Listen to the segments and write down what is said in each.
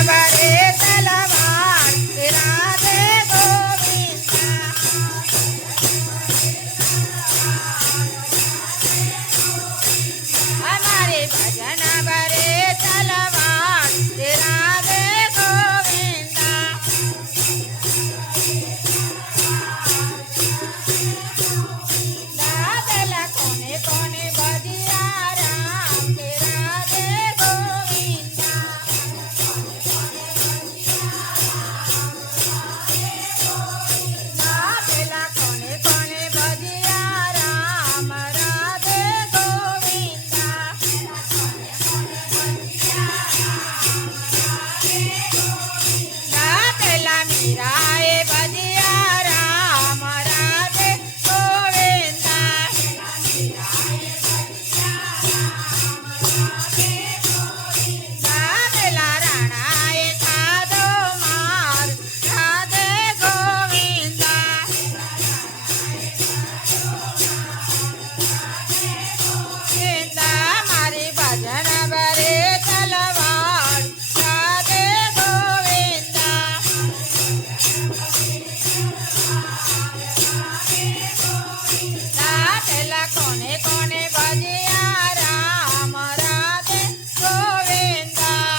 ભરે તલવાર રાધે ગોવિંદા અમારે ભજન ભરે તલવાર રાધે ગોવિંદા દાદલા કોને કોને ભજિયા રામ કે રાધે ગોવિંદા દાદલા કોને કોને ભજિયા રામ રાધે ગોવિંદા દાદલા મીરાએ ભજિયા રામ રાધે ગોવિંદા દાદલા રાણાએ ખાધો માર રાધે ગોવિંદા ગોવિંદા મારી ભજન ભરે તલવાર રાધે ગોવિંદા દાદલા કોને કોને ભજિયા રામ રાધે ગોવિંદા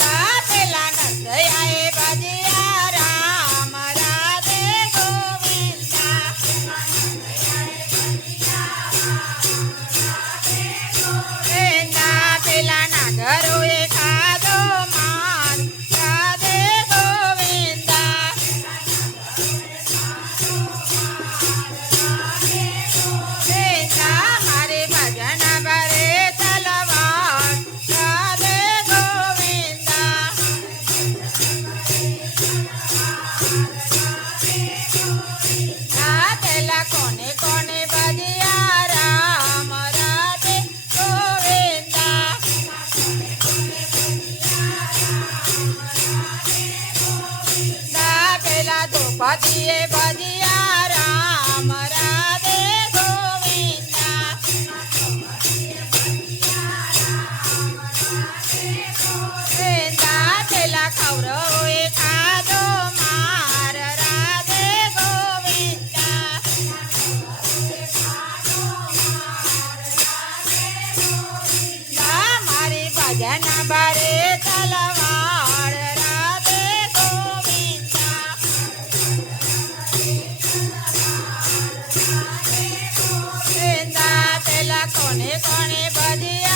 દાદલા નંદયાએ ભજિયા રામ રાધે ગોવિંદા ગોવિંદા પેલા નાગરોએ ખાધો માર રાધે ગોવિંદા ગોવિંદા મારે ભજન ભરે તલવાર રાધે ગોવિંદા દાદલા કોને કોને ભજિયા રામ રાધે ગોવિંદા દાદલા દ્રૌપદીએ ભજિયા રામ રાધે ગોવિંદા દાદલા કૌરવોએ ખાધો માર રાધે ગોવિંદા મારી ભજન ભરે તલવાર રાધે ગોવિંદા ગોવિંદા પેલા કોને કોને ભજિયા